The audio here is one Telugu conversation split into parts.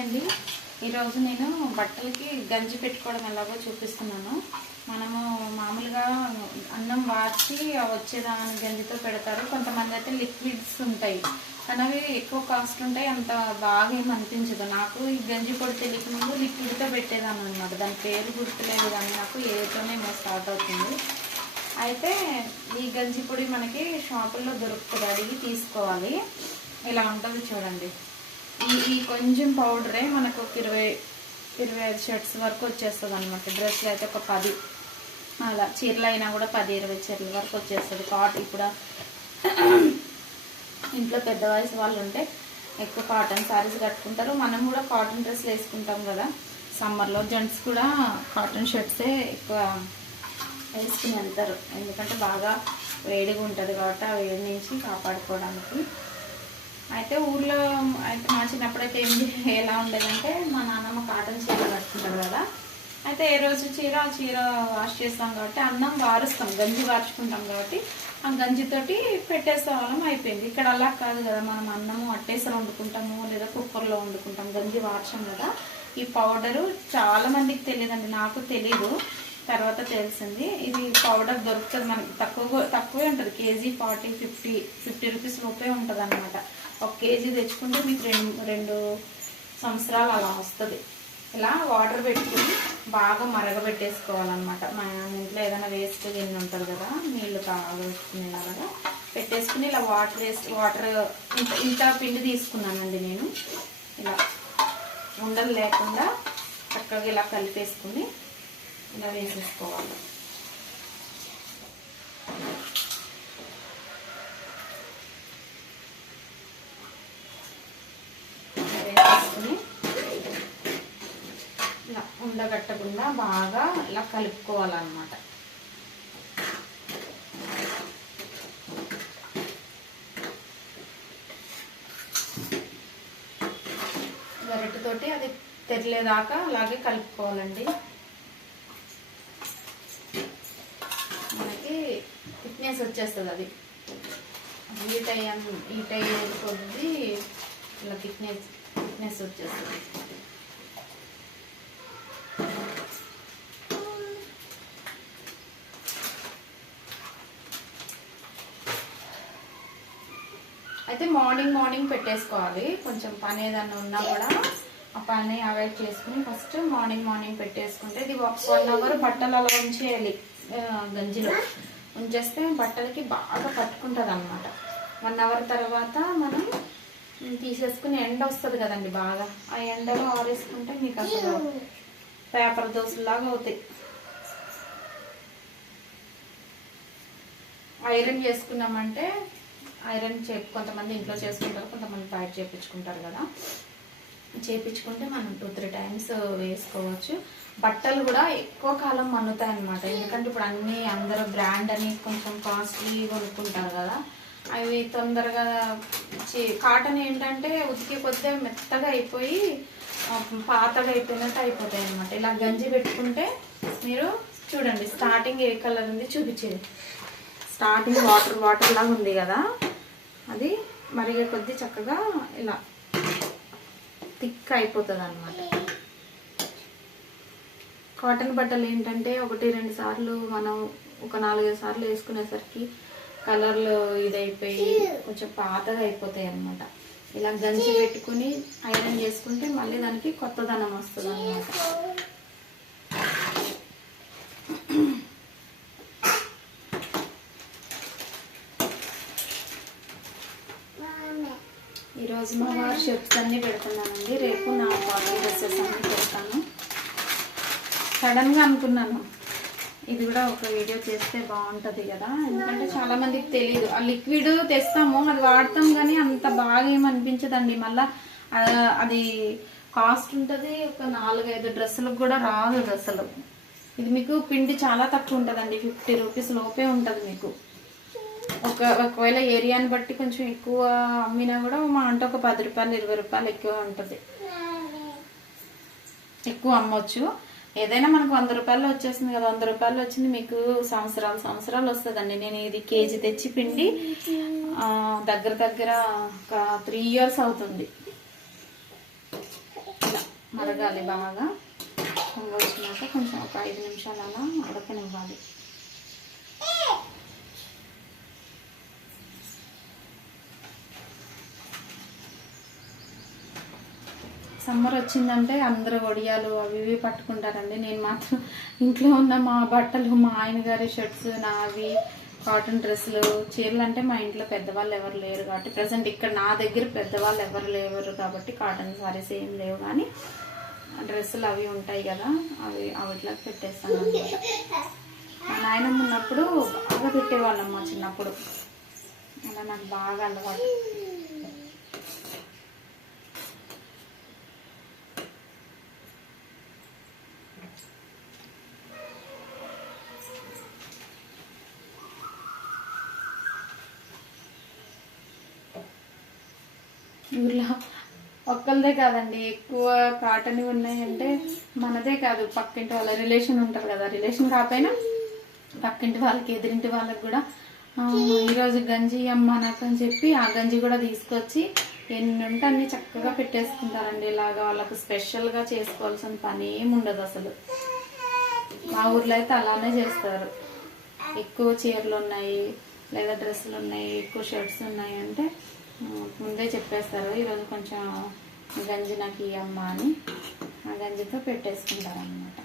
అండి. ఈరోజు నేను బట్టలకి గంజి పెట్టుకోవడం ఎలాగో చూపిస్తున్నాను. మనము మామూలుగా అన్నం వార్చి వచ్చేదాని గంజితో పెడతారు. కొంతమంది అయితే లిక్విడ్స్ ఉంటాయి, కానీ అవి ఎక్కువ కాస్ట్ ఉంటాయి, అంత బాగా ఏమి అనిపించదు. నాకు ఈ గంజి పొడి తెలియక ముందు లిక్విడ్తో పెట్టేదాన్ని అనమాట. దాని పేరు గుర్తులేదు, కానీ నాకు ఏతోనే స్టార్ట్ అవుతుంది. అయితే ఈ గంజి పొడి మనకి షాపుల్లో దొరుకుతుంది, అడిగి తీసుకోవాలి. ఇలా ఉంటుంది చూడండి. ఈ కొంచెం పౌడరే మనకు ఒక 20-25 షర్ట్స్ వరకు వచ్చేస్తుంది అనమాట. డ్రెస్లు అయితే ఒక 10, అలా చీరలు అయినా కూడా 10-20 చీరల వరకు వచ్చేస్తుంది. ఇప్పుడు ఇంట్లో పెద్ద వయసు వాళ్ళు ఉంటే ఎక్కువ కాటన్ శారీస్ కట్టుకుంటారు. మనం కూడా కాటన్ డ్రెస్లు వేసుకుంటాం కదా సమ్మర్లో. జెంట్స్ కూడా కాటన్ షర్ట్సే ఎక్కువ వేసుకుని వెళ్తారు, ఎందుకంటే బాగా వేడిగా ఉంటుంది కాబట్టి ఆ వేడి నుంచి కాపాడుకోవడానికి. అయితే ఊర్లో అయితే మా చిన్నప్పుడైతే ఎలా ఉండేదంటే, మా నాన్నమ్మ కాటన్ చీర కట్టుకుంటారు కదా. అయితే ఏ రోజు చీర వాష్ చేస్తాం కాబట్టి అన్నం వారుస్తాం, గంజి వార్చుకుంటాం కాబట్టి ఆ గంజితోటి పెట్టేసే వాళ్ళం అయిపోయింది. ఇక్కడ అలా కాదు కదా, మనం అన్నము అట్టేసరి వండుకుంటాము లేదా కుక్కర్లో వండుకుంటాం, గంజి వార్చాం కదా. ఈ పౌడరు చాలా మందికి తెలియదండి, నాకు తెలీదు, తర్వాత తెలిసింది. ఇది పౌడర్ దొరుకుతుంది మనకి, తక్కువే ఉంటుంది. కేజీ 40-50 రూపీస్ లోపే ఉంటుంది అనమాట. 1 కేజీ తెచ్చుకుంటే మీకు 2 సంవత్సరాలు అలా వస్తుంది. ఇలా వాటర్ పెట్టుకుని బాగా మరగబెట్టేసుకోవాలన్నమాట. మన ఇంట్లో ఏదైనా వేస్ట్ గిన్నె ఉంటుంది కదా, నీళ్లు కాగబెట్టుకునేలాగా పెట్టేసుకుని ఇలా వాటర్ ఇంత పిండి తీసుకున్నానండి నేను. ఇలా ఉండలు లేకుండా చక్కగా ఇలా కలిపేసుకుని ఇలా వేసేసుకోవాలి. వేసేసుకుని ఇలా ఉండగట్టకుండా బాగా ఇలా కలుపుకోవాలన్నమాట. గరిటెతోటి అది తెరలేదాకా అలాగే కలుపుకోవాలండి. మనకి థిక్నెస్ వచ్చేస్తుంది, అది హీట్ అయ్యే కొద్దీ ఇలా థిక్నెస్ వచ్చేస్తుంది. అయితే మార్నింగ్ పెట్టేసుకోవాలి. కొంచెం పని ఏదన్నా ఉన్నా కూడా ఆ పని అవాయిడ్ చేసుకుని ఫస్ట్ మార్నింగ్ పెట్టేసుకుంటే ఇది 1 అవర్ బట్టలు అలా ఉంచేయాలి. గంజిలో ఉంచేస్తే బట్టలకి బాగా పట్టుకుంటుంది అనమాట. 1 అవర్ తర్వాత మనం తీసేసుకుని ఎండ వస్తుంది కదండి బాగా, ఆ ఎండలో ఆరేసుకుంటే మీకు అసలు పేపర్ దోశలాగా అవుతాయి. ఐరన్ చేసుకున్నామంటే కొంతమంది ఇంట్లో చేసుకుంటారు, కొంతమంది బయట చేయించుకుంటారు కదా. చేయించుకుంటే మనం 2-3 టైమ్స్ వేసుకోవచ్చు. బట్టలు కూడా ఎక్కువ కాలం మన్నుతాయి అన్నమాట. ఎందుకంటే ఇప్పుడు అందరూ బ్రాండ్ అని కొంచెం కాస్ట్లీ కొనుక్కుంటారు కదా, అవి తొందరగా కాటన్ ఏంటంటే ఉతికే కొద్దిగా మెత్తగా అయిపోయి పాతగా అయిపోయినట్టు అయిపోతాయి అన్నమాట. ఇలా గంజి పెట్టుకుంటే మీరు చూడండి, స్టార్టింగ్ ఏ కలర్ ఉంది చూపించేది. స్టార్టింగ్ వాటర్ లాగా ఉంది కదా, అది మరిగే కొద్ది చక్కగా ఇలా థిక్ అయిపోతుంది అన్నమాట. కాటన్ బట్టలు ఏంటంటే 1-2 సార్లు మనం ఒక 4-5 సార్లు వేసుకునేసరికి కలర్లు ఇదైపోయి కొంచెం పాతగా అయిపోతాయి అన్నమాట. ఇలా గంజి పెట్టుకుని ఐరన్ చేసుకుంటే మళ్ళీ దానికి కొత్తదనం వస్తుంది అన్నమాట. ఈరోజు మా వారి షర్ట్స్ అన్నీ పెడుతున్నానండి, రేపు నా కాటన్ డ్రెస్సెస్ అన్నీ పెడతాను. సడన్గా అనుకున్నాను ఇది కూడా ఒక వీడియో చేస్తే బాగుంటుంది కదా, ఎందుకంటే చాలా మందికి తెలియదు. ఆ లిక్విడ్ తెస్తాము, అది వాడతాం, కానీ అంత బాగా ఏమనిపించదండి. మళ్ళీ అది కాస్ట్ ఉంటుంది, ఒక 4-5 డ్రెస్సులకు కూడా రాదు అసలు. ఇది మీకు పిండి చాలా తక్కువ ఉంటుందండి, 50 రూపీస్ లోపే ఉంటుంది మీకు. ఒకవేళ ఏరియాని బట్టి కొంచెం ఎక్కువ అమ్మినా కూడా మా అంటే ఒక 10 రూపాయలు 20 రూపాయలు ఎక్కువ ఉంటుంది, ఎక్కువ అమ్మొచ్చు. ఏదైనా మనకు 100 రూపాయలు వచ్చేస్తుంది కదా, 100 రూపాయలు వచ్చింది మీకు సంవత్సరాలు వస్తుందండి. నేను ఇది కేజీ తెచ్చి పిండి దగ్గర ఒక 3 years అవుతుంది. మరగాలి బాగా. పొంగు వచ్చినాక కొంచెం ఒక 5 నిమిషాలు అలా ఉడకనివ్వాలి. సమ్మర్ వచ్చిందంటే అందరూ వడియాలు అవి ఇవి పట్టుకుంటారండి. నేను మాత్రం ఇంట్లో ఉన్న మా బట్టలు, మా ఆయన గారి షర్ట్స్, నావి కాటన్ డ్రెస్సులు, చీరలు అంటే మా ఇంట్లో పెద్దవాళ్ళు ఎవరు లేరు కాబట్టి ప్రజెంట్ ఇక్కడ నా దగ్గర పెద్దవాళ్ళు ఎవరు లేరు కాబట్టి కాటన్ సారీస్ ఏం లేవు. కానీ డ్రెస్సులు అవి ఉంటాయి కదా, అవిట్లా పెట్టేస్తాను అనమాట. మా నాయనమ్మ ఉన్నప్పుడు బాగా పెట్టేవాళ్ళం మా చిన్నప్పుడు. అలా నాకు బాగా అలవాటు. ఊర్లో ఒక్కళ్ళదే కాదండి, ఎక్కువ కాటన్ ఉన్నాయంటే మనదే కాదు, పక్కింటి వాళ్ళ రిలేషన్ ఉంటారు కదా, రిలేషన్ కాకపోయినా పక్కింటి వాళ్ళకి, ఎదురింటి వాళ్ళకి కూడా ఈరోజు గంజి అమ్మ నాకు అని చెప్పి ఆ గంజి కూడా తీసుకొచ్చి ఎన్ని ఉంటే అన్ని చక్కగా పెట్టేసుకుంటారండి. ఇలాగా వాళ్ళకు స్పెషల్గా చేసుకోవాల్సిన పని ఏమి ఉండదు అసలు. మా ఊర్లో అయితే అలానే చేస్తారు. ఎక్కువ చీరలు ఉన్నాయి లేదా డ్రెస్సులు ఉన్నాయి, ఎక్కువ షర్ట్స్ ఉన్నాయి అంటే ముందే చెప్పేస్తారు, ఈరోజు కొంచెం గంజి నాకు ఇయ్యమ్మ అని. ఆ గంజితో పెట్టేసుకుంటారు అన్నమాట.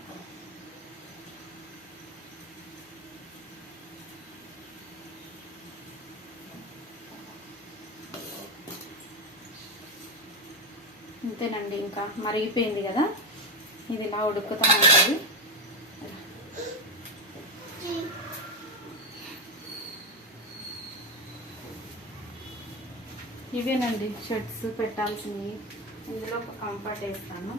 అంతేనండి, ఇంకా మరిగిపోయింది కదా, ఇది ఇలా ఉడుకుతూ ఉంటుంది. ఇవేనండి షర్ట్స్ పెట్టాల్సినవి. ఇందులో ఒక కంఫర్ట్ వేస్తాను.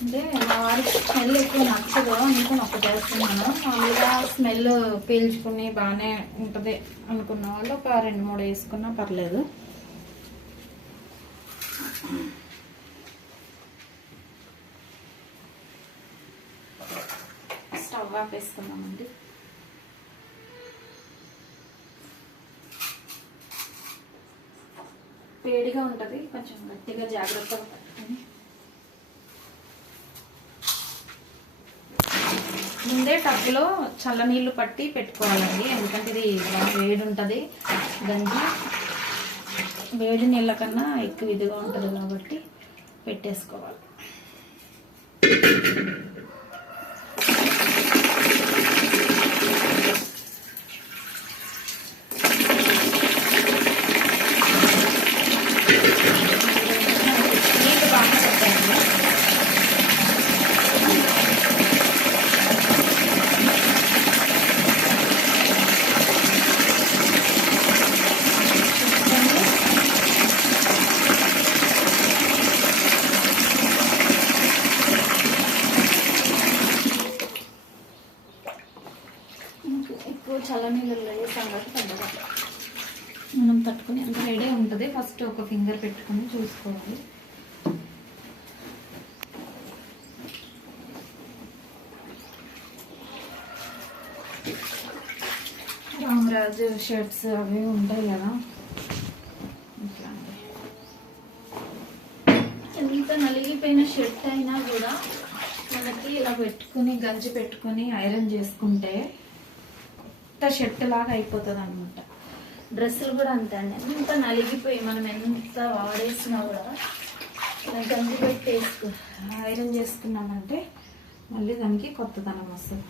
అంటే మా వారికి స్మెల్ ఎక్కువ నచ్చదు అనుకుని ఒకటి వేస్తున్నాను. మామూలుగా స్మెల్ పీల్చుకుని బాగానే ఉంటుంది అనుకున్న వాళ్ళు ఒక 2-3 వేసుకున్నా పర్లేదు. స్టవ్ ఆపేసుకున్నామండి. వేడిగా ఉంటుంది, కొంచెం గట్టిగా జాగ్రత్తగా పట్టుకొని ముందే టబ్లో చల్లనీళ్ళు పట్టి పెట్టుకోవాలండి. ఎందుకంటే ఇది బాగా వేడి ఉంటుంది, గంజి వేడి నీళ్ళ కన్నా ఎక్కువ ఇదిగా ఉంటుంది కాబట్టి పెట్టేసుకోవాలి. చల్లనీళ్ళలో వేసాం కాబట్టి పెద్దగా మనం తట్టుకుని అంత వేడే ఉంటుంది. ఫస్ట్ ఒక ఫింగర్ పెట్టుకుని చూసుకోవాలి. రామరాజు షర్ట్స్ అవి ఉంటాయి కదా, ఇట్లా ఎంత నలిగిపోయిన షర్ట్ అయినా కూడా మనకి ఇలా పెట్టుకుని గంజి పెట్టుకుని ఐరన్ చేసుకుంటే షర్ట్ లాగా అయిపోతుంది అనమాట. డ్రెస్సులు కూడా అంతే అండి, ఎంత నలిగిపోయి మనం ఎంత వాడేసినా కూడా ఇలా గంజి పెట్టి ఐరన్ చేసుకున్నామంటే మళ్ళీ దానికి కొత్తదనం వస్తుంది.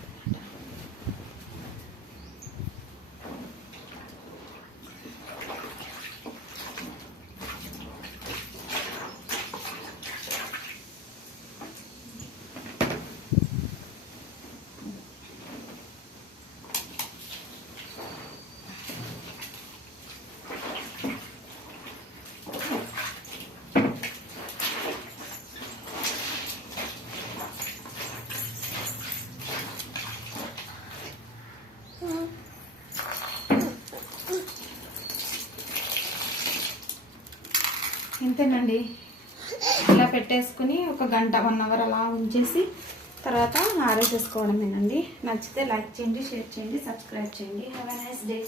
ఇంతేనండి, ఇలా పెట్టేసుకుని ఒక గంట 1 అవర్ అలా ఉంచేసి తర్వాత ఆరేసేసుకోవడమేనండి. నచ్చితే లైక్ చేయండి, షేర్ చేయండి, సబ్స్క్రైబ్ చేయండి. Have a nice day.